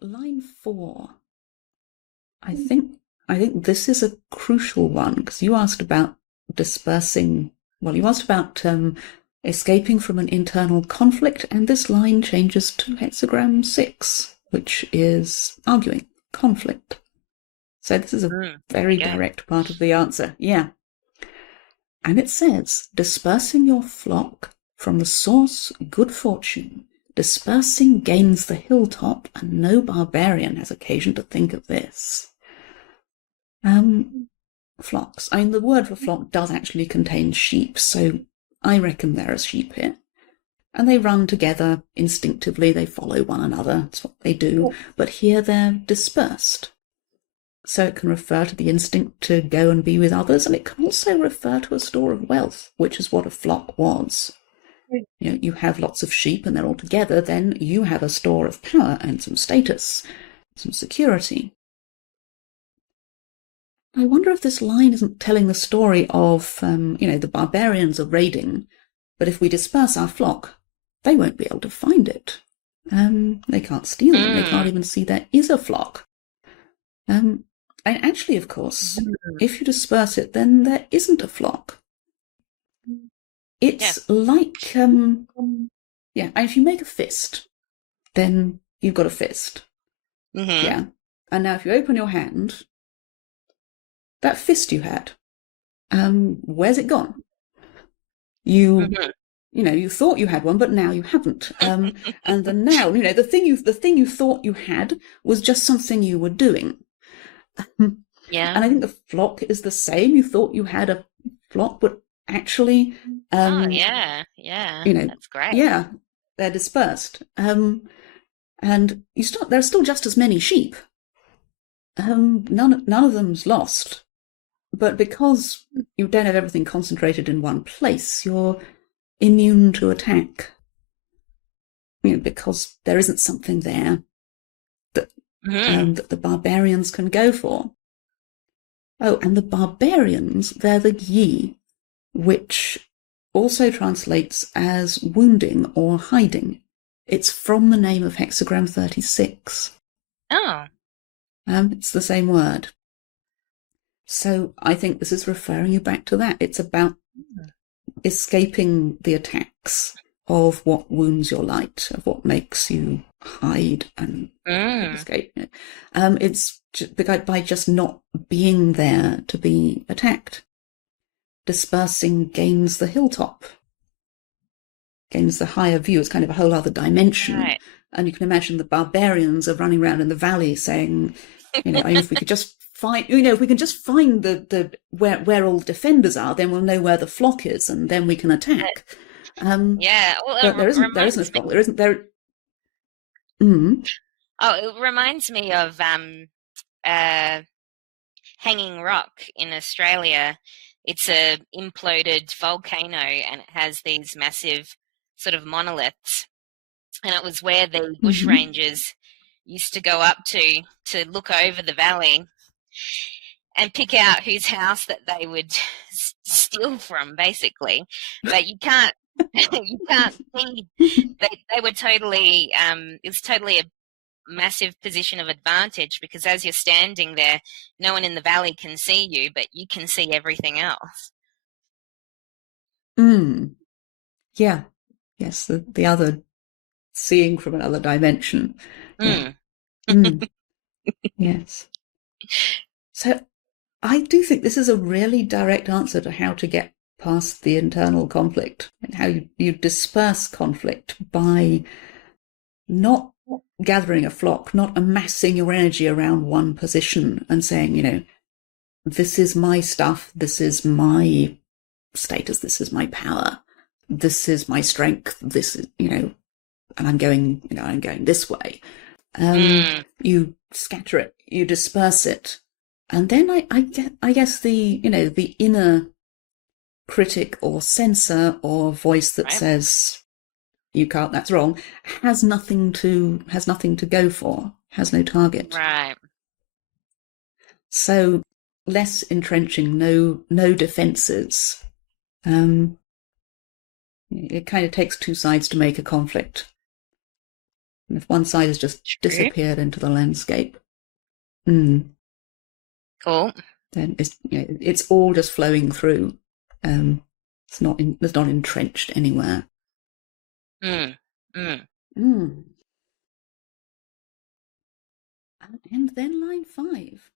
line 4. I think this is a crucial one because you asked about dispersing. Well, you asked about escaping from an internal conflict, and this line changes to hexagram 6, which is arguing, conflict. So this is a very direct part of the answer. Yeah. And it says, dispersing your flock from the source, good fortune. Dispersing gains the hilltop, and no barbarian has occasion to think of this. Flocks. I mean, the word for flock does actually contain sheep, so I reckon there are sheep here. And they run together instinctively, they follow one another, that's what they do. But here they're dispersed. So it can refer to the instinct to go and be with others, and it can also refer to a store of wealth, which is what a flock was. You know, you have lots of sheep and they're all together, then you have a store of power and some status, some security. I wonder if this line isn't telling the story of, the barbarians are raiding, but if we disperse our flock, they won't be able to find it. They can't steal it. They can't even see there is a flock. And actually, of course, if you disperse it, then there isn't a flock. It's like, and if you make a fist, then you've got a fist. Mm-hmm. Yeah. And now if you open your hand, that fist you had, where's it gone? You thought you had one, but now you haven't. And then now, the thing you thought you had was just something you were doing. Yeah. And I think the flock is the same. You thought you had a flock, but actually, that's great. Yeah, they're dispersed. And there are still just as many sheep. None of them's lost. But because you don't have everything concentrated in one place, you're immune to attack. Because there isn't something there that the barbarians can go for. Oh, and the barbarians, they're the Yi, which also translates as wounding or hiding. It's from the name of hexagram 36. Oh. It's the same word. So I think this is referring you back to that. It's about escaping the attacks of what wounds your light, of what makes you hide and escape. It's by just not being there to be attacked. Dispersing gains the hilltop, gains the higher view. It's kind of a whole other dimension. Right. And you can imagine the barbarians are running around in the valley saying, if we could just find, if we can just find the where all the defenders are, then we'll know where the flock is, and then we can attack. Well, but there isn't a flock. There isn't there. Oh, it reminds me of Hanging Rock in Australia. It's a imploded volcano, and it has these massive sort of monoliths. And it was where the bushrangers used to go up to look over the valley and pick out whose house that they would steal from, basically. But you can't see. They were totally. It's totally a massive position of advantage, because as you're standing there, no one in the valley can see you, but you can see everything else. Yeah. Yes, the other seeing from another dimension. Yeah. Yes. So I do think this is a really direct answer to how to get past the internal conflict, and how you disperse conflict by not gathering a flock, not amassing your energy around one position and saying, this is my stuff, this is my status, this is my power, this is my strength, this is, and I'm going this way. You scatter it, you disperse it. And then I guess the inner critic or censor or voice that says, you can't, that's wrong, has nothing to go for, has no target. Right. So less entrenching, no defenses. It kind of takes two sides to make a conflict. And if one side has just True. disappeared into the landscape, then Cool. it's all just flowing through. It's not entrenched anywhere. And then line 5.